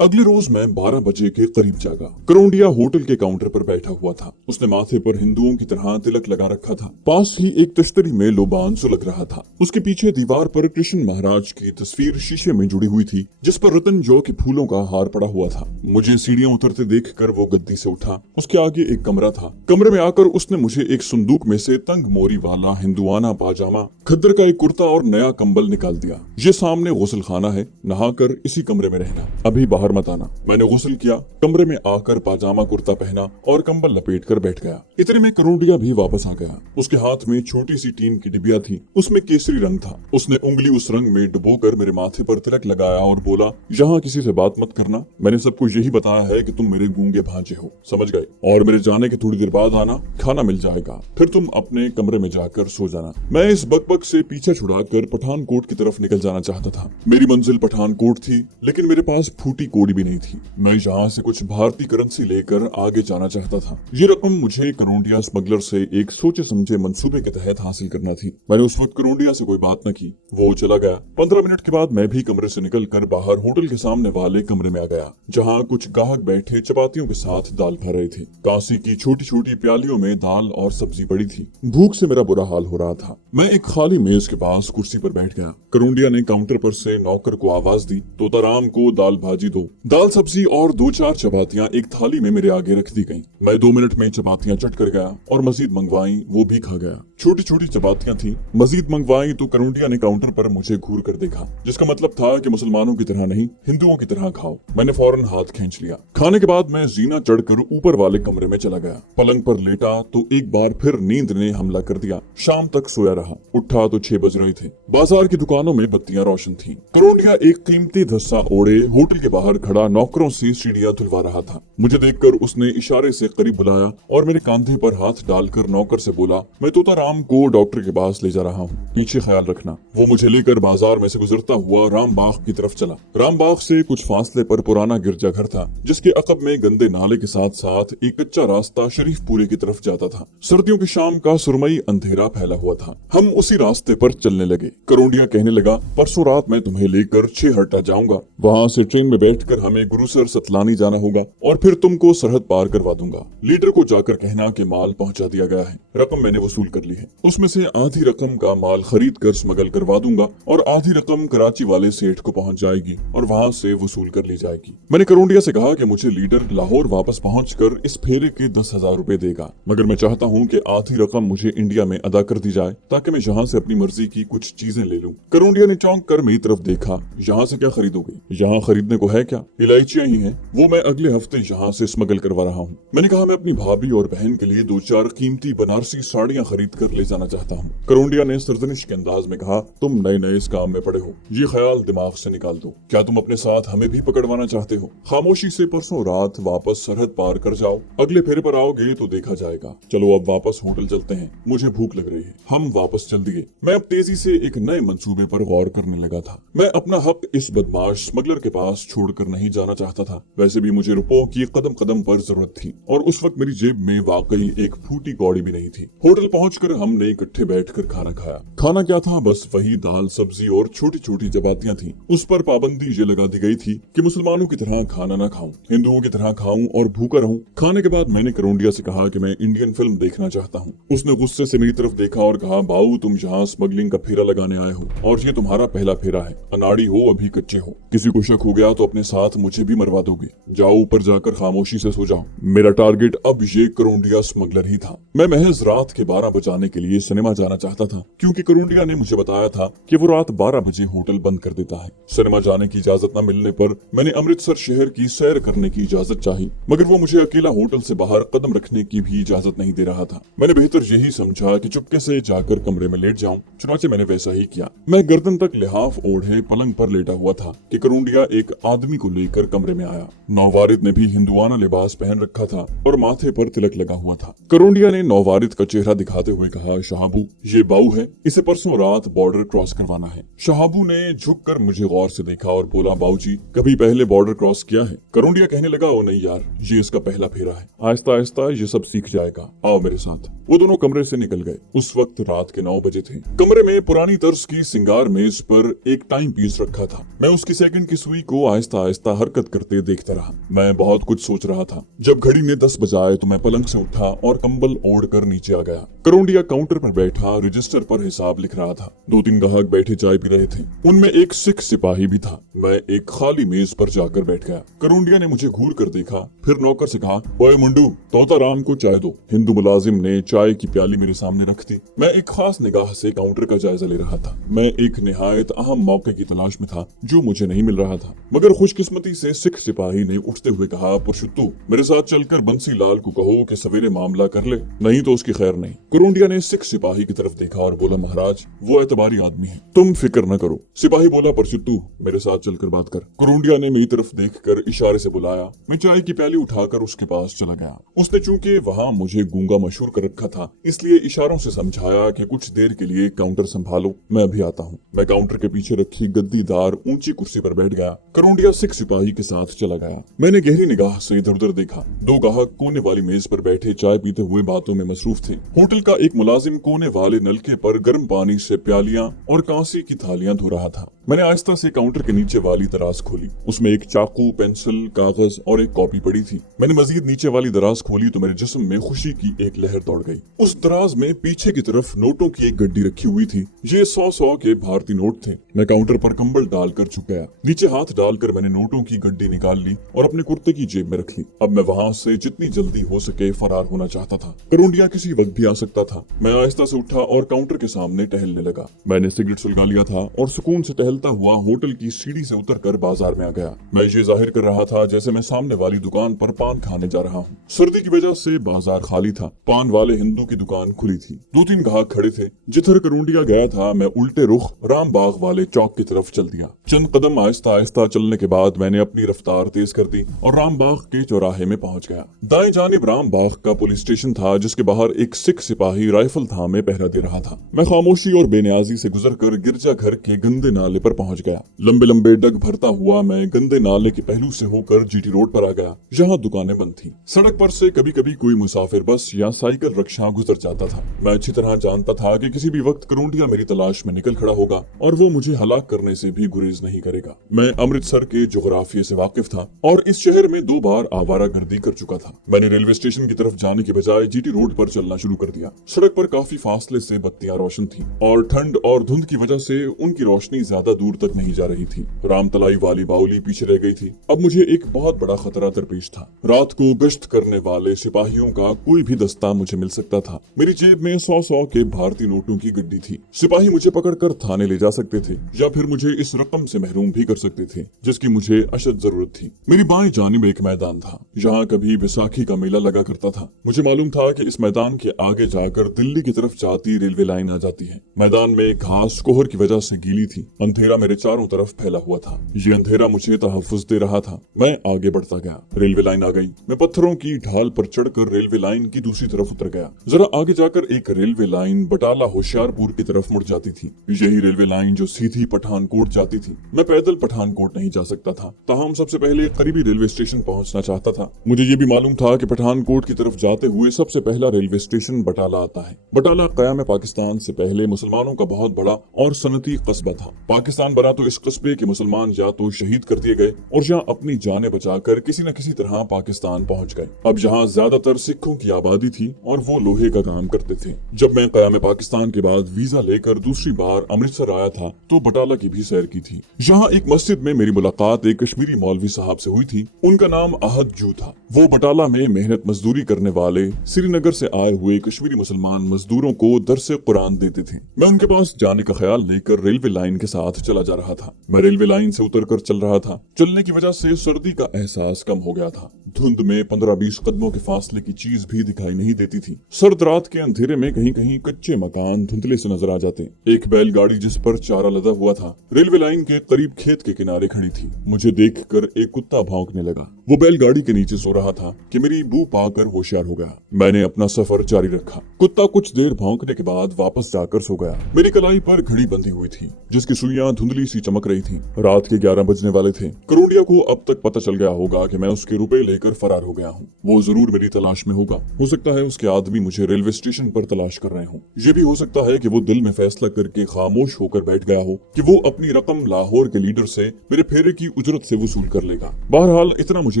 अगले रोज मैं 12 बजे के करीब जागा। करोंडिया होटल के काउंटर पर बैठा हुआ था। उसने माथे पर हिंदुओं की तरह तिलक लगा रखा था। पास ही एक तश्तरी में लोबान सुलग रहा था। उसके पीछे दीवार पर कृष्ण महाराज की तस्वीर शीशे में जुड़ी हुई थी, जिस पर रतन जौ के फूलों का हार पड़ा हुआ था। मुझे सीढ़ियां उतरते देखकर वो गद्दी से उठा। उसके आगे एक कमरा था। कमरे में आकर उसने मुझे एक संदूक में से तंग मोरी वाला हिंदुआना पाजामा, खद्दर का एक कुर्ता और नया कंबल निकाल दिया। ये सामने गुस्ल खाना है, नहाकर इसी कमरे में रहना, अभी बाहर मत आना। मैंने गुस्ल किया, कमरे में आकर पाजामा कुर्ता पहना और कंबल लपेट कर बैठ गया। इतने में करोंडिया भी वापस आ गया। उसके हाथ में छोटी सी टीन की डिबिया थी, उसमें केसरी रंग था। उसने उंगली उस रंग में डुबोकर मेरे माथे पर तिलक लगाया और बोला, यहाँ किसी से बात मत करना, मैंने सबको यही बताया है कि तुम मेरे गूंगे भांजे हो, समझ गए? और मेरे जाने के थोड़ी देर बाद आना, खाना मिल जाएगा, फिर तुम अपने कमरे में जाकर सो जाना। मैं इस बकबक से पीछा छुड़ाकर पठानकोट की तरफ निकल जाना चाहता था। मेरी मंजिल पठानकोट थी, लेकिन मेरे पास फूटी कौड़ी भी नहीं थी। मैं यहाँ से कुछ भारतीय करेंसी लेकर आगे जाना चाहता था। ये रकम मुझे करोंडिया स्मगलर से एक सोचे समझे मंसूबे के तहत हासिल करना थी। मैंने उस वक्त करोंडिया से कोई बात न की, वो चला गया। 15 मिनट के बाद मैं भी कमरे से निकलकर बाहर होटल के सामने वाले कमरे में आ गया, जहाँ कुछ गाहक बैठे चपातियों के साथ दाल खा रहे थे। कांसी की छोटी छोटी प्यालियों में दाल और सब्जी पड़ी थी। भूख से मेरा बुरा हाल हो रहा था। मैं एक खाली मेज के पास कुर्सी पर बैठ गया। करोंडिया ने काउंटर पर से नौकर को आवाज दी, तोताराम को दाल भाजी दो। दाल सब्जी और 2-4 चपातियां एक थाली में मेरे आगे रख दी गईं। मैं 2 मिनट में चपातियां चट कर गया और मजीद मंगवाई, वो भी खा गया। छोटी छोटी चपातियां थी, मजीद मंगवाई तो करोंडिया ने काउंटर पर मुझे घूर कर देखा, जिसका मतलब था कि मुसलमानों की तरह नहीं, हिंदुओं की तरह खाओ। मैंने फौरन हाथ खींच लिया। खाने के बाद मैं जीना चढ़कर ऊपर वाले कमरे में चला गया। पलंग पर लेटा तो एक बार फिर नींद ने हमला कर दिया। शाम तक सोया रहा। उठा तो 6 बज रहे थे। बाजार की दुकानों में बत्तियां रोशन थीं। करोंडिया एक कीमती धस्सा ओढ़े होटल के बाहर खड़ा नौकरों से सीढ़ियां धुलवा रहा था। मुझे देखकर उसने इशारे से करीब बुलाया और मेरे कांधे पर हाथ डालकर नौकर से बोला, मैं तोताराम को डॉक्टर के पास ले जा रहा हूँ, पीछे ख्याल रखना। वो मुझे लेकर बाजार में से गुजरता हुआ रामबाग की तरफ चला। रामबाग से कुछ फासले पर पुराना गिरजाघर था, जिसके अकब में गंदे नाले के साथ साथ एक कच्चा रास्ता शरीफपुरे की तरफ जाता था। सर्दियों की शाम का सुरमई अंधेरा फैला हुआ था। हम उसी रास्ते पर चलने लगे। करोंडिया कहने लगा, परसों रात मैं तुम्हें लेकर 6 हट्टा जाऊंगा। वहाँ से ट्रेन में बैठकर हमें गुरुसर सतलानी जाना होगा और फिर तुमको सरहद पार करवा दूंगा। लीडर को जाकर कहना कि माल पहुंचा दिया गया है। रकम मैंने वसूल कर ली है। उसमें से आधी रकम का माल खरीद कर स्मगल करवा दूंगा और आधी रकम कराची वाले सेठ को पहुंच जाएगी और वहाँ से वसूल कर ली जाएगी। मैंने करोंडिया से कहा कि मुझे लीडर लाहौर वापस पहुंचकर इस फेरे के 10,000 रुपए देगा, मगर मैं चाहता हूँ कि आधी रकम मुझे इंडिया में अदा कर दी जाए, ताकि मैं यहाँ से अपनी मर्जी की कुछ चीजें ले लूं। करोंडिया ने चौंक कर मेरी तरफ देखा। यहाँ से क्या खरीदोगे? यहाँ खरीदने को है क्या? इलायचियाँ ही हैं, वो मैं अगले हफ्ते यहाँ से स्मगल करवा रहा हूँ। मैंने कहा, मैं अपनी भाभी और बहन के लिए 2-4 कीमती बनारसी साड़ियाँ खरीद कर ले जाना चाहता हूँ। करोंडिया ने सरदनिश के अंदाज में कहा, तुम नए नए इस काम में पड़े हो, ये ख्याल दिमाग से निकाल दो। क्या तुम अपने साथ हमें भी पकड़वाना चाहते हो? खामोशी से परसों रात वापस सरहद पार कर जाओ, अगले फेरे पर आओगे तो देखा जाएगा। चलो अब वापस होटल चलते हैं, मुझे भूख लग रही है। हम वापस चल दिए। मैं अब तेजी से एक नए मंसूबे पर गौर करने लगा था। मैं अपना हक इस बदमाश स्मगलर के पास छोड़कर नहीं जाना चाहता था। वैसे भी मुझे रुपयों की कदम कदम पर जरूरत थी और उस वक्त मेरी जेब में वाकई एक फूटी कौड़ी भी नहीं थी। होटल पहुंचकर हमने इकट्ठे बैठकर खाना खाया। खाना क्या था, बस वही दाल सब्जी और छोटी छोटी चपातियां थी। उस पर पाबंदी ये लगा दी गई थी कि मुसलमानों की तरह खाना न खाऊं, हिंदुओं की तरह खाऊं और भूखा रहूं। खाने के बाद मैंने करोंडिया से कहा कि मैं इंडियन फिल्म देखना चाहता हूँ। उसने गुस्से से मेरी तरफ देखा और कहा, बाऊ तुम यहाँ स्मगलिंग का फेरा लगाने आए हो और ये तुम्हारा पहला फेरा है। अनाड़ी हो, अभी कच्चे हो। किसी को शक हो गया तो अपने साथ मुझे भी मरवा दोगे। जाओ ऊपर जाकर खामोशी से सो जाओ। मेरा टारगेट अब ये करोंडिया स्मगलर ही था। मैं महज रात के 12 बजाने के लिए सिनेमा जाना चाहता था, क्योंकि करोंडिया ने मुझे बताया था कि वो रात 12 बजे होटल बंद कर देता है। सिनेमा जाने की इजाजत न मिलने पर मैंने अमृतसर शहर की सैर करने की इजाजत चाही, मगर वो मुझे अकेला होटल से बाहर कदम रखने की भी इजाजत नहीं दे रहा था। मैंने बेहतर यही समझा कि चुपके से जाकर कमरे में लेट जाऊं। चुनाचे मैंने वैसा ही किया। मैं गर्दन तक लिहाफ ओढ़े पलंग पर लेटा हुआ था कि करोंडिया एक आदमी को लेकर कमरे में आया। नौवारिद ने भी हिंदुआना लिबास पहन रखा था और माथे पर तिलक लगा हुआ था। करोंडिया ने नौवारिद का चेहरा दिखाते हुए कहा, शहाबू ये बाऊ है, इसे परसों रात बॉर्डर क्रॉस करवाना है। शहाबू ने झुककर मुझे गौर से देखा और बोला, बाऊजी कभी पहले बॉर्डर क्रॉस किया है? करोंडिया कहने लगा, ओ नहीं यार, ये इसका पहला फेरा है, आहिस्ता आहिस्ता ये सब सीख जाएगा, आओ मेरे साथ। वो दोनों कमरे से निकल गए। उस वक्त रात के 9 बजे थे। कमरे में पुरानी तर्ज की सिंगार मेज पर एक टाइम पीस रखा था। मैं उसकी सेकंड की सुई को आहिस्ता आहिस्ता हरकत करते देखता रहा। मैं बहुत कुछ सोच रहा था। जब घड़ी ने 10 बजाए तो मैं पलंग से उठा और कंबल ओढ़ कर नीचे आ गया। करोंडिया काउंटर पर बैठा रजिस्टर पर हिसाब लिख रहा था। 2-3 ग्राहक बैठे चाय पी रहे थे। उनमें एक सिख सिपाही भी था। मैं एक खाली मेज पर जाकर बैठ गया। करोंडिया ने मुझे घूर कर देखा, फिर नौकर से कहा, ओए मुंडू, तोता राम को चाय दो। हिंदू मुलाजिम ने चाय की प्याली मेरे सामने रख दी। मैं एक खास निगाह से काउंटर का जायजा ले रहा था। मैं एक निहायत अहम मौके की तलाश में था जो मुझे नहीं मिल रहा था, मगर खुशकिस्मती से सिख सिपाही ने उठते हुए कहा, पुरुषोत्तू, मेरे साथ चलकर बंसी लाल को कहो कि सवेरे मामला कर ले, नहीं तो उसकी खैर नहीं। करोंडिया ने सिख सिपाही की तरफ देखा और बोला, महाराज, वो एतबारी आदमी है, तुम फिक्र न करो। सिपाही बोला, पुरुषोत्तू, मेरे साथ चलकर बात कर। करोंडिया ने मेरी तरफ देखकर इशारे से बुलाया। मैं चाय की प्याली उठाकर उसके पास चला गया। उसने चूंकि वहाँ मुझे गूंगा मशहूर कर रखा था, इसलिए इशारों से समझाया कि कुछ देर के लिए काउंटर संभालो, मैं अभी आता हूँ। मैं काउंटर के पीछे रखी गद्दीदार ऊंची कुर्सी पर बैठ गया। करोंडिया सिख सिपाही के साथ चला गया। मैंने गहरी निगाह से इधर उधर देखा। 2 ग्राहक कोने वाली मेज पर बैठे चाय पीते हुए बातों में मसरूफ थे। होटल का एक मुलाजिम कोने वाले नलके पर गर्म पानी से प्यालियां और कांसे की थालियां धो रहा था। मैंने आहिस्ता से काउंटर के नीचे वाली दराज खोली। उसमें एक चाकू, पेंसिल, कागज और एक कॉपी पड़ी थी। मैंने मजीद नीचे वाली दराज खोली तो मेरे जिस्म में खुशी की एक लहर दौड़ गई। उस दराज में पीछे की तरफ नोटों की एक गड्डी रखी हुई थी। ये 100 के भारतीय नोट थे। मैं काउंटर पर कंबल डालकर झुक गया। नीचे हाथ डालकर मैंने नोटों की गड्डी निकाल ली और अपने कुर्ते की जेब में रख ली। अब मैं वहाँ से जितनी जल्दी हो सके फरार होना चाहता था। करोंडिया किसी वक्त भी आ सकता था। मैं आहिस्ता से उठा और काउंटर के सामने टहलने लगा। मैंने सिगरेट सुलगा लिया था और सुकून से टहलता हुआ होटल की सीढ़ी से उतरकर बाजार में आ गया। मैं ये जाहिर कर रहा था जैसे मैं सामने वाली दुकान पर पान खाने जा रहा हूँ। सर्दी की वजह से बाजार खाली था। पान वाले हिंदू की दुकान खुली थी। 2-3 ग्राहक खड़े थे। जिधर करोंडिया गया था मैं उल्टे रुख राम बाग वाले चौक की तरफ चल दिया। चंद कदम आहिस्ता आहिस्ता चलने के बाद मैंने अपनी रफ्तार तेज कर दी और राम बाग के चौराहे में पहुंच गया। दाएं जानिब राम बाग का पुलिस स्टेशन था, जिसके बाहर एक सिख सिपाही राइफल थामे पहरा दे रहा था। मैं खामोशी और बेनियाजी से गुजरकर गिरजा घर के गंदे नाले पर पहुंच गया। लंबे लंबे डग भरता हुआ मैं गंदे नाले के पहलू से होकर जीटी रोड पर आ गया, जहाँ दुकानें बंद थी। सड़क पर से कभी कभी कोई मुसाफिर बस या साइकिल रिक्शा गुजर जाता था। मैं अच्छी तरह जानता था कि किसी भी वक्त करोंडिया मेरी तलाश में निकल खड़ा होगा और वो मुझे हलाक करने से भी गुरेज नहीं करेगा। मैं अमृतसर के जोग्राफिये से वाकिफ था और इस शहर में 2 बार आवारागर्दी कर चुका था। मैंने रेलवे स्टेशन की तरफ जाने के बजाय जीटी रोड पर चलना शुरू कर दिया। सड़क पर काफी फासले से बत्तियां रोशन थी और ठंड और धुंध की वजह से उनकी रोशनी ज्यादा दूर तक नहीं जा रही थी। रामतलाई वाली बाउली पीछे रह गई थी। अब मुझे एक बहुत बड़ा खतरा दरपेश था। रात को गश्त करने वाले सिपाहियों का कोई भी दस्ता मुझे मिल सकता था। मेरी जेब में 100 के भारतीय नोटों की गड्डी थी। सिपाही मुझे पकड़कर थाने ले जा सकते थे या फिर मुझे इस रकम से महरूम भी कर सकते थे जिसकी मुझे अशद जरूरत थी। मेरी बाएं जानिब एक मैदान था जहाँ कभी बैसाखी का मेला लगा करता था। मुझे मालूम था कि इस मैदान के आगे जाकर दिल्ली की तरफ जाती रेलवे लाइन आ जाती है। मैदान में घास कोहर की वजह से गीली थी। अंधेरा मेरे चारों तरफ फैला हुआ था। ये अंधेरा मुझे तहफ्फुज़ दे रहा था। मैं आगे बढ़ता गया। रेलवे लाइन आ गई। मैं पत्थरों की ढाल पर चढ़कर रेलवे लाइन की दूसरी तरफ उतर गया। जरा आगे जाकर एक रेलवे लाइन बटाला होशियारपुर की तरफ मुड़ जाती थी। यही रेलवे लाइन जो सीधी पठानकोट जाती थी। मैं पैदल पठानकोट नहीं जा सकता था, ताहम सबसे पहले करीबी रेलवे स्टेशन पहुंचना चाहता था। मुझे ये भी मालूम था कि पठानकोट की तरफ जाते हुए सबसे पहला रेलवे स्टेशन बटाला आता है। बटाला क़याम पाकिस्तान से पहले मुसलमानों का बहुत बड़ा और सनती कस्बा था। पाकिस्तान बना तो इस कस्बे के मुसलमान या तो शहीद कर दिए गए और या अपनी जानें बचाकर किसी न किसी तरह पाकिस्तान पहुंच गए। अब यहाँ ज्यादातर सिखों की आबादी थी और वो लोहे का काम करते थे। जब मैं क़याम पाकिस्तान के बाद वीजा लेकर दूसरी बार अमृतसर आया था तो बटाला की भी सैर की थी। यहाँ एक मस्जिद में मेरी मुलाकात एक कश्मीरी मौलवी साहब से हुई थी। उनका नाम अहद जू था। वो बटाला में मेहनत मजदूरी करने वाले श्रीनगर से आए हुए कश्मीरी मुसलमान मजदूरों को दरसे कुरान देते थे। मैं उनके पास जाने का ख्याल लेकर रेलवे लाइन के साथ चला जा रहा था। मैं रेलवे लाइन से उतरकर चल रहा था। चलने की वजह से सर्दी का एहसास कम हो गया था। धुंध में 15-20 कदमों के फासले की चीज भी दिखाई नहीं देती थी। सर्द रात के अंधेरे में कहीं कहीं कच्चे मकान धुंधले से नजर आ जाते। एक बैलगाड़ी जिस पर चारा लदा हुआ था रेलवे लाइन के करीब खेत के किनारे खड़ी थी। मुझे देखकर एक कुत्ता भौंकने लगा। वो बैलगाड़ी के नीचे सो रहा था कि मेरी बू पाकर होशियार हो गया। मैंने अपना सफर जारी रखा। कुत्ता कुछ देर भौंकने के बाद वापस जाकर सो गया। मेरी कलाई पर घड़ी बंधी हुई थी जिसकी सुइयां धुंधली सी चमक रही थी। रात के 11 बजने वाले थे। करोंडिया को अब तक पता चल गया होगा कि मैं उसके रुपए लेकर फरार हो गया हूँ। वो जरूर मेरी तलाश में होगा। हो सकता है उसके आदमी मुझे रेलवे स्टेशन पर तलाश कर रहे हों। ये भी हो सकता है कि वो दिल में फैसला करके खामोश होकर बैठ गया हो कि वो अपनी रकम ला लाहौर के लीडर से मेरे फेरे की उजरत से वसूल कर लेगा। बहरहाल इतना मुझे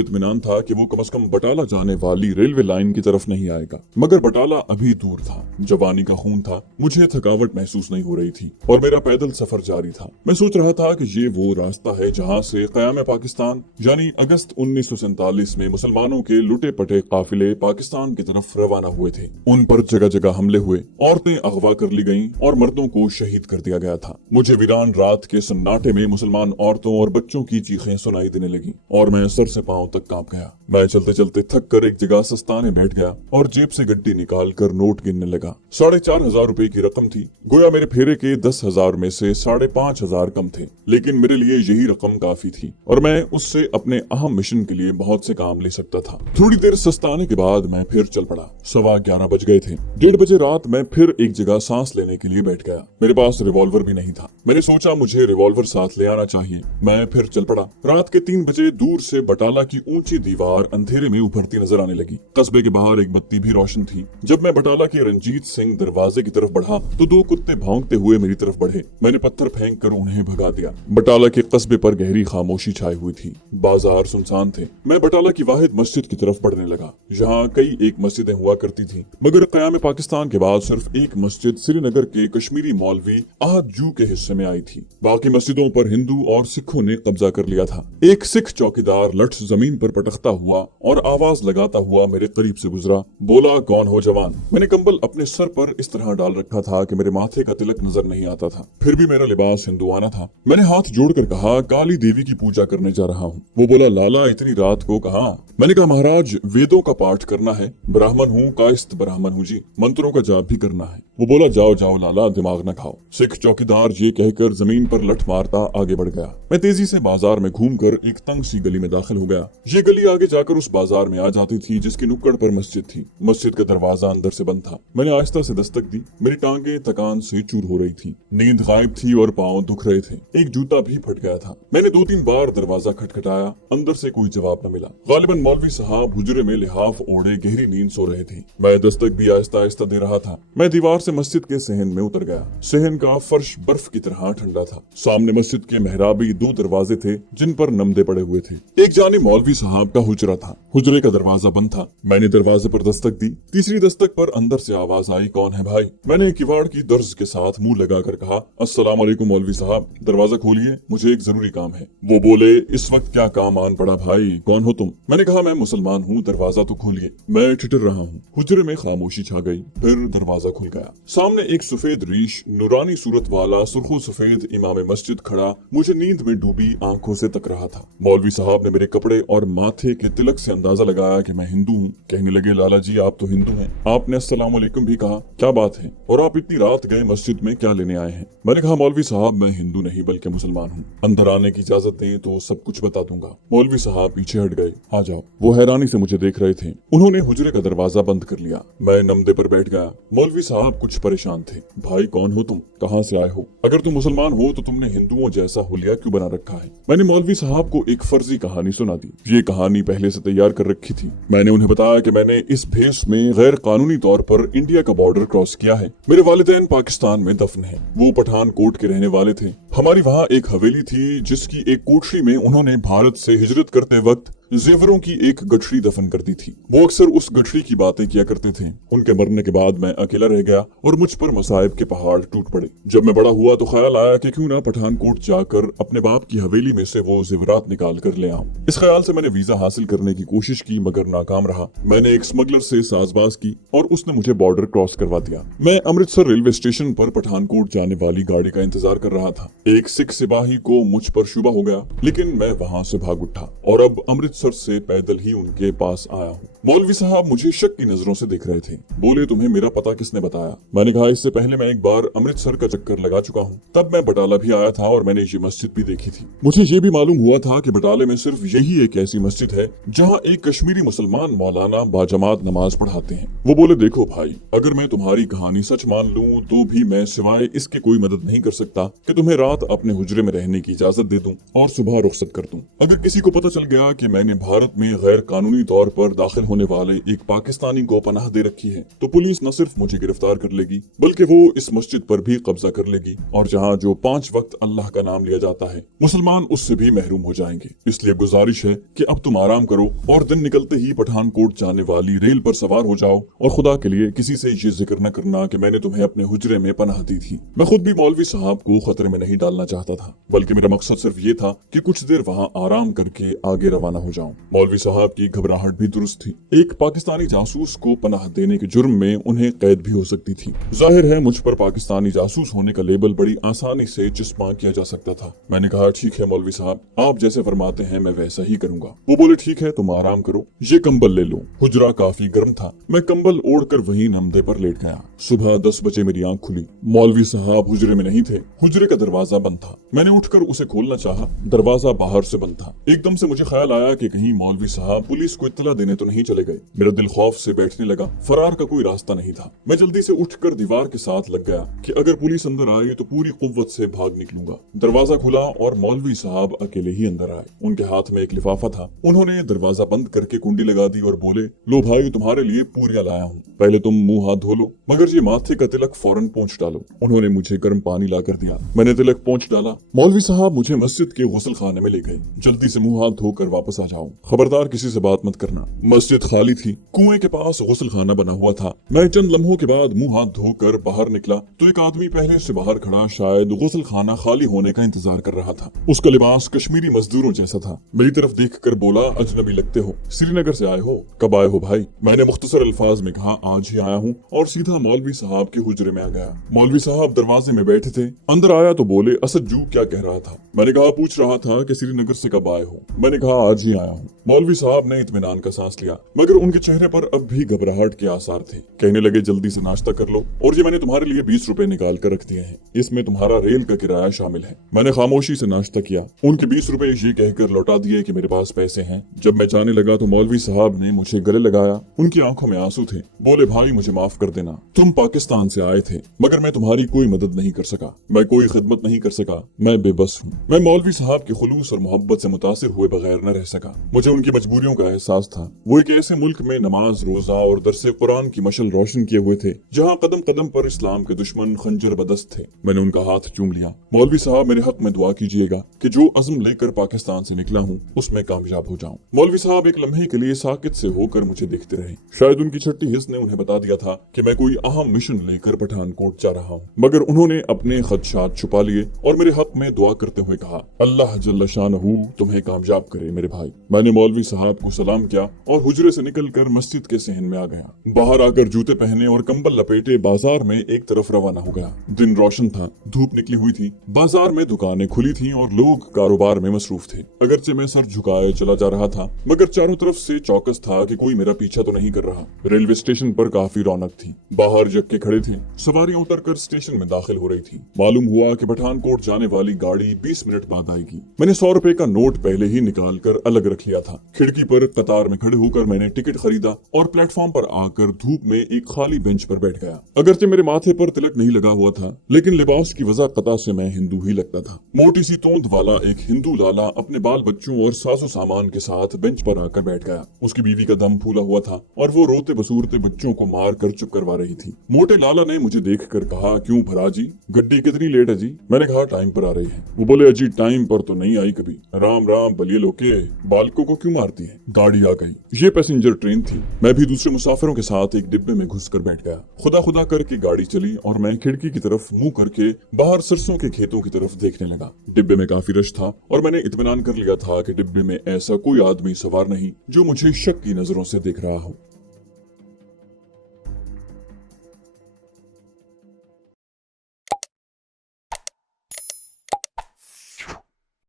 इत्मीनान था कि वो कम से कम बटाला जाने वाली रेलवे लाइन की तरफ नहीं आएगा, मगर बटाला अभी दूर था, जवानी का खून था, मुझे थकावट महसूस नहीं हो रही थी और मेरा पैदल सफर जारी था। मैं सोच रहा था कि ये वो रास्ता है जहाँ से क़याम पाकिस्तान यानी अगस्त 1947 में मुसलमानों के लुटे पटे काफिले पाकिस्तान की तरफ रवाना हुए थे। उन पर जगह जगह हमले हुए, औरतें अगवा कर ली गईं और मर्दों को शहीद कर दिया गया था। मुझे वीरान रात के सन्नाटे में मुसलमान औरतों और बच्चों की चीखें सुनाई देने लगी और मैं सर से पांव तक कांप गया। मैं चलते चलते थक कर एक जगह सस्ताने बैठ गया और जेब से गड्डी निकाल कर नोट गिनने लगा। 4,500 रुपए की रकम थी। गोया मेरे फेरे के 10,000 में से 5,500 कम थे, लेकिन मेरे लिए यही रकम काफी थी और मैं उससे अपने अहम मिशन के लिए बहुत से काम ले सकता था। थोड़ी देर सस्ताने के बाद मैं फिर चल पड़ा। 11:15 बज गए थे। 1:30 बजे रात मैं फिर एक जगह सांस लेने के लिए बैठ गया। मेरे पास रिवॉल्वर भी नहीं था। मैंने सोचा मुझे रिवॉल्वर साथ ले आना चाहिए। मैं फिर चल पड़ा। रात के 3 बजे दूर से बटाला की ऊंची दीवार अंधेरे में उभरती नजर आने लगी। कस्बे के बाहर एक बत्ती भी रोशन थी। जब मैं बटाला के रंजीत सिंह दरवाजे की तरफ बढ़ा तो 2 कुत्ते भौंकते हुए मेरी तरफ बढ़े। मैंने पत्थर फेंक कर उन्हें भगा दिया। बटाला के कस्बे पर गहरी खामोशी छाई हुई थी। बाजार सुनसान थे। मैं बटाला की वाहिद मस्जिद की तरफ बढ़ने लगा। यहाँ कई एक मस्जिदें हुआ करती थी, मगर क़याम पाकिस्तान के बाद सिर्फ एक मस्जिद श्रीनगर के कश्मीरी मौलवी आहद जू के हिस्से में आई थी। बाकी मस्जिदों पर हिंदू और सिखों ने कब्जा कर लिया था। एक सिख चौकीदार लठ जमीन पर पटकता हुआ और आवाज लगाता हुआ मेरे करीब से गुजरा। बोला, कौन हो जवान? मैंने कंबल अपने सर पर इस तरह डाल रखा था कि मेरे माथे का तिलक नजर नहीं आता था, फिर भी मेरा लिबास हिंदुआना था। मैंने हाथ जोड़कर कहा, काली देवी की पूजा करने जा रहा हूँ। वो बोला, लाला इतनी रात को कहाँ? मैंने कहा, महाराज वेदों का पाठ करना है, ब्राह्मण हूँ, कायस्थ ब्राह्मण हूँ जी, मंत्रों का जाप भी करना है। वो बोला, जाओ जाओ लाला, दिमाग न खाओ। सिख चौकीदार ये कहकर जमीन पर लठ मारता आगे बढ़ गया। मैं तेजी से बाजार में घूमकर एक तंग सी गली में दाखिल हो गया। ये गली आगे जाकर उस बाजार में आ जाती थी जिसकी नुक्कड़ पर मस्जिद थी। मस्जिद का दरवाजा अंदर से बंद था। मैंने आहिस्ता से दस्तक दी। मेरी टांगे थकान से चूर हो रही थी, नींद गायब थी और पाँव दुख रहे थे। एक जूता भी फट गया था। मैंने 2-3 बार दरवाजा खटखटाया, अंदर से कोई जवाब न मिला। गालिबन मौलवी साहब हुजरे में लिहाफ ओढ़े गहरी नींद सो रहे थे। मैं दस्तक भी आहिस्ता आहिस्ता दे रहा था। मैं दीवार से मस्जिद के सहन में उतर गया। सहन का फर्श बर्फ की तरह ठंडा था। सामने मस्जिद के मेहराबी 2 दरवाजे थे जिन पर नमदे पड़े हुए थे। एक जानिब मौलवी साहब का हुजरा था। हुजरे का दरवाजा बंद था। मैंने दरवाजे पर दस्तक दी। तीसरी दस्तक पर अंदर से आवाज आई, कौन है भाई? मैंने किवाड़ की दर्ज के साथ मुंह लगाकर कहा, अस्सलाम वालेकुम मौलवी साहब, दरवाजा खोलिए, मुझे एक जरूरी काम है। वो बोले, इस वक्त क्या काम आन पड़ा भाई, कौन हो तुम? मैंने कहा, मैं मुसलमान हूँ, दरवाजा तो खोलिए, मैं ठिठुर रहा हूँ। हुजरे में खामोशी छा गई। फिर दरवाजा खुल गया। सामने एक सफेद रीश नूरानी सूरत वाला सुर्खो सफेद इमाम मस्जिद खड़ा मुझे नींद में डूबी आंखों से तक रहा था। मौलवी साहब ने मेरे कपड़े और माथे के तिलक से अंदाजा लगाया कि मैं हिंदू हूँ। कहने लगे, लाला जी आप तो हिंदू हैं, आपने अस्सलाम वालेकुम भी कहा, क्या बात है? और आप इतनी रात गए मस्जिद में क्या लेने आए हैं? मैंने कहा, मौलवी साहब मैं हिंदू नहीं बल्कि मुसलमान हूँ, अंदर आने की इजाजत दें तो सब कुछ बता दूंगा। मौलवी साहब पीछे हट गए। आ जाओ। वो हैरानी से मुझे देख रहे थे। उन्होंने हुजरे का दरवाजा बंद कर लिया। मैं नमदे पर बैठ गया। मौलवी साहब कुछ परेशान थे। भाई कौन हो तुम, कहाँ से आए हो? अगर तुम मुसलमान हो तो तुमने हिंदुओं जैसा हुलिया क्यों बना रखा है? मैंने मौलवी साहब को एक फर्जी कहानी सुना दी। ये कहानी पहले से तैयार कर रखी थी। मैंने उन्हें बताया कि मैंने इस भेष में गैर कानूनी तौर पर इंडिया का बॉर्डर क्रॉस किया है। मेरे वालिदैन पाकिस्तान में दफन है। वो पठानकोट के रहने वाले थे। हमारी वहाँ एक हवेली थी जिसकी एक कोठरी में उन्होंने भारत से हिजरत करते वक्त जेवरों की एक गठरी दफन कर दी थी। वो अक्सर उस गठरी की बातें किया करते थे। उनके मरने के बाद मैं अकेला रह गया और मुझ पर मसाइब के पहाड़ टूट पड़े। जब मैं बड़ा हुआ तो ख्याल आया कि क्यों ना पठानकोट जाकर अपने बाप की हवेली में से वो जेवरात निकाल कर ले आऊं। इस ख्याल से मैंने वीजा हासिल करने की कोशिश की मगर नाकाम रहा। मैंने एक स्मगलर से साजबाज की और उसने मुझे बॉर्डर क्रॉस करवा दिया। मैं अमृतसर रेलवे स्टेशन पर पठानकोट जाने वाली गाड़ी का इंतजार कर रहा था। एक सिख सिपाही को मुझ पर शुबा हो गया, लेकिन मैं वहाँ से भाग उठा और अब अमृतसर से पैदल ही उनके पास आया हूँ। मौलवी साहब मुझे शक की नजरों से देख रहे थे। बोले, तुम्हें मेरा पता किसने बताया? मैंने कहा, इससे पहले मैं एक बार अमृतसर का चक्कर लगा चुका हूँ। तब मैं बटाला भी आया था और मैंने ये मस्जिद भी देखी थी। मुझे ये भी मालूम हुआ था कि बटाले में सिर्फ यही एक ऐसी मस्जिद है जहाँ एक कश्मीरी मुसलमान मौलाना बाजमात नमाज पढ़ाते हैं। वो बोले, देखो भाई, अगर मैं तुम्हारी कहानी सच मान लूँ तो भी मैं सिवाय इसके कोई मदद नहीं कर सकता कि तुम्हें रात अपने हुजरे में रहने की इजाजत दे दूं और सुबह रुखसत कर दूं। अगर किसी को पता चल गया कि मैंने भारत में गैर कानूनी तौर पर दाखिल होने वाले एक पाकिस्तानी को पनाह दे रखी है तो पुलिस न सिर्फ मुझे गिरफ्तार कर लेगी बल्कि वो इस मस्जिद पर भी कब्जा कर लेगी और जहाँ जो 5 वक्त अल्लाह का नाम लिया जाता है मुसलमान उससे भी महरूम हो जाएंगे। इसलिए गुजारिश है कि अब तुम आराम करो और दिन निकलते ही पठानकोट जाने वाली रेल पर सवार हो जाओ और खुदा के लिए किसी से ये जिक्र न करना कि मैंने तुम्हें अपने हुजरे में पनाह दी थी। मैं खुद भी मौलवी साहब को खतरे में नहीं डालना चाहता था बल्कि मेरा मकसद सिर्फ ये था कि कुछ देर वहाँ आराम करके आगे रवाना हो जाऊं। मौलवी साहब की घबराहट भी दुरुस्त थी। एक पाकिस्तानी जासूस को पनाह देने के जुर्म में उन्हें कैद भी हो सकती थी। जाहिर है मुझ पर पाकिस्तानी जासूस होने का लेबल बड़ी आसानी से चिस्पा किया जा सकता था। मैंने कहा ठीक है मौलवी साहब, आप जैसे फरमाते हैं मैं वैसा ही करूंगा। वो बोले ठीक है तुम आराम करो, ये कंबल ले लो। हुजरा काफी गर्म था। मैं कंबल ओढ़कर वहीं नमदे पर लेट गया। सुबह 10 बजे मेरी आंख खुली। मौलवी साहब हुजरे में नहीं थे। हुजरे का दरवाजा बंद था। मैंने उठकर उसे खोलना चाहा, दरवाजा बाहर से बंद था। एकदम से मुझे ख्याल आया कि कहीं मौलवी साहब पुलिस को इत्तला देने तो नहीं चले गए। मेरा दिल खौफ से बैठने लगा। फरार का कोई रास्ता नहीं था। मैं जल्दी से उठकर दीवार के साथ लग गया कि अगर पुलिस अंदर आए तो पूरी कुव्वत से भाग निकलूंगा। दरवाजा खुला और मौलवी साहब अकेले ही अंदर आए। उनके हाथ में एक लिफाफा था। उन्होंने दरवाजा बंद करके कुंडी लगा दी और बोले, लो भाई तुम्हारे लिए पूरियां लाया हूँ, पहले तुम मुंह हाथ धो लो मगर ये माथे का तिलक फौरन पोंछ डालो। उन्होंने मुझे गर्म पानी ला कर दिया। मैंने तिलक पोंछ डाला। मौलवी साहब मुझे मस्जिद के गुस्ल खाने में ले गए। जल्दी से मुंह हाथ धोकर वापस आ जाओ, खबरदार किसी से बात मत करना। मस्जिद खाली थी। कुएं के पास गुस्ल खाना बना हुआ था। मैं चंद लम्हों के बाद मुंह हाथ धोकर बाहर निकला तो एक आदमी पहले से बाहर खड़ा शायद गुस्ल खाना खाली होने का इंतजार कर रहा था। उसका लिबास कश्मीरी मजदूरों जैसा था। मेरी तरफ देखकर बोला, अजनबी लगते हो, श्रीनगर से आए हो? कब आए हो भाई? मैंने मुख्तसर अल्फाज में कहा, आज ही आया हूँ, और सीधा मौलवी साहब के हुजरे में आ गया। मौलवी साहब दरवाजे में बैठे थे। अंदर आया तो बोले, असद जू क्या कह रहा था? मैंने कहा, पूछ रहा था कि श्रीनगर से कब आए हो। मैंने कहा, आज ही आया हूँ। मौलवी साहब ने इत्मीनान का सांस लिया मगर उनके चेहरे पर अब भी घबराहट के आसार थे। कहने लगे, जल्दी से नाश्ता कर लो और ये मैंने तुम्हारे लिए 20 रुपए निकाल कर रख दिए हैं, इसमें तुम्हारा रेल का किराया शामिल है। मैंने खामोशी से नाश्ता किया। उनके 20 रुपए ये कहकर लौटा दिए कि मेरे पास पैसे हैं। जब मैं जाने लगा तो मौलवी साहब ने मुझे गले लगाया। उनकी आंखों में आंसू थे। बोले, भाई मुझे माफ कर देना, तुम पाकिस्तान से आए थे मगर मैं तुम्हारी कोई मदद नहीं कर सका, मैं कोई खिदमत नहीं कर सका, मैं बेबस हूँ। मैं मौलवी साहब के खुलूस और मोहब्बत से मुतासिर हुए बगैर न रह सका। मुझे उनकी मजबूरियों का एहसास था। वो एक ऐसे मुल्क में नमाज, रोजा और दरसे कुरान की मशल रोशन किए हुए थे जहाँ कदम कदम पर इस्लाम के दुश्मन खंजर बदस्त थे। मैंने उनका हाथ चूम लिया। मौलवी साहब मेरे हक में दुआ कीजिएगा कि जो अज़्म लेकर पाकिस्तान से निकला हूँ उसमें कामयाब हो जाऊं। मौलवी साहब एक लम्हे के लिए साकित से होकर मुझे देखते रहे। शायद उनकी छठी हिस्स ने उन्हें बता दिया था कि मैं कोई अहम मिशन लेकर पठानकोट जा रहा हूँ, मगर उन्होंने अपने खदशात छुपा लिए और मेरे हक में दुआ करते हुए कहा, अल्लाह जल्ल शानहू तुम्हें कामयाब करे मेरे भाई। मैंने मौलवी साहब को सलाम किया और हुजरे से निकलकर मस्जिद के सहन में आ गया। बाहर आकर जूते पहने और कंबल लपेटे बाजार में एक तरफ रवाना हो गया। दिन रोशन था, धूप निकली हुई थी। बाजार में दुकानें खुली थीं और लोग कारोबार में मसरूफ थे। अगरचे मैं सर झुकाए चला जा रहा था मगर चारों तरफ से चौकस था कि कोई मेरा पीछा तो नहीं कर रहा। रेलवे स्टेशन पर काफी रौनक थी। बाहर जक्के खड़े थे। सवारियां उतरकर स्टेशन में दाखिल हो रही थी। मालूम हुआ कि पठानकोट जाने वाली गाड़ी 20 मिनट बाद आएगी। मैंने 100 रुपए का नोट पहले ही निकाल कर अलग रख लिया था। खिड़की पर कतार में खड़े होकर मैंने टिकट खरीदा और प्लेटफॉर्म पर आकर धूप में एक खाली बेंच पर बैठ गया। अगरचे मेरे माथे पर तिलक नहीं लगा हुआ था लेकिन लिबास की वजह कता से मैं हिंदू ही लगता था। मोटी सी तोंद वाला एक हिंदू लाला अपने बाल बच्चों और साजो सामान के साथ बेंच पर आकर बैठ गया। उसकी बीवी का दम फूला हुआ था और वो रोते बसूरते बच्चों को मार कर चुप करवा रही थी। मोटे लाला ने मुझे देख कर कहा, क्यों भरा जी, गड्डी कितनी लेट है जी? मैंने कहा, टाइम पर आ रही है। वो बोले, अजी टाइम पर तो नहीं आई कभी। राम राम बलिए लोके, बालकों को क्यों मारती है? गाड़ी आ गई। ये पैसेंजर ट्रेन थी। मैं भी दूसरे मुसाफिरों के साथ एक डिब्बे में घुस कर बैठ गया। खुदा खुदा करके गाड़ी चली और मैं खिड़की की तरफ मुंह करके बाहर सरसों के खेतों की तरफ देखने लगा। डिब्बे में काफी रश था और मैंने इत्मीनान कर लिया था कि डिब्बे में ऐसा कोई आदमी सवार नहीं जो मुझे शक की नजरों से देख रहा हो।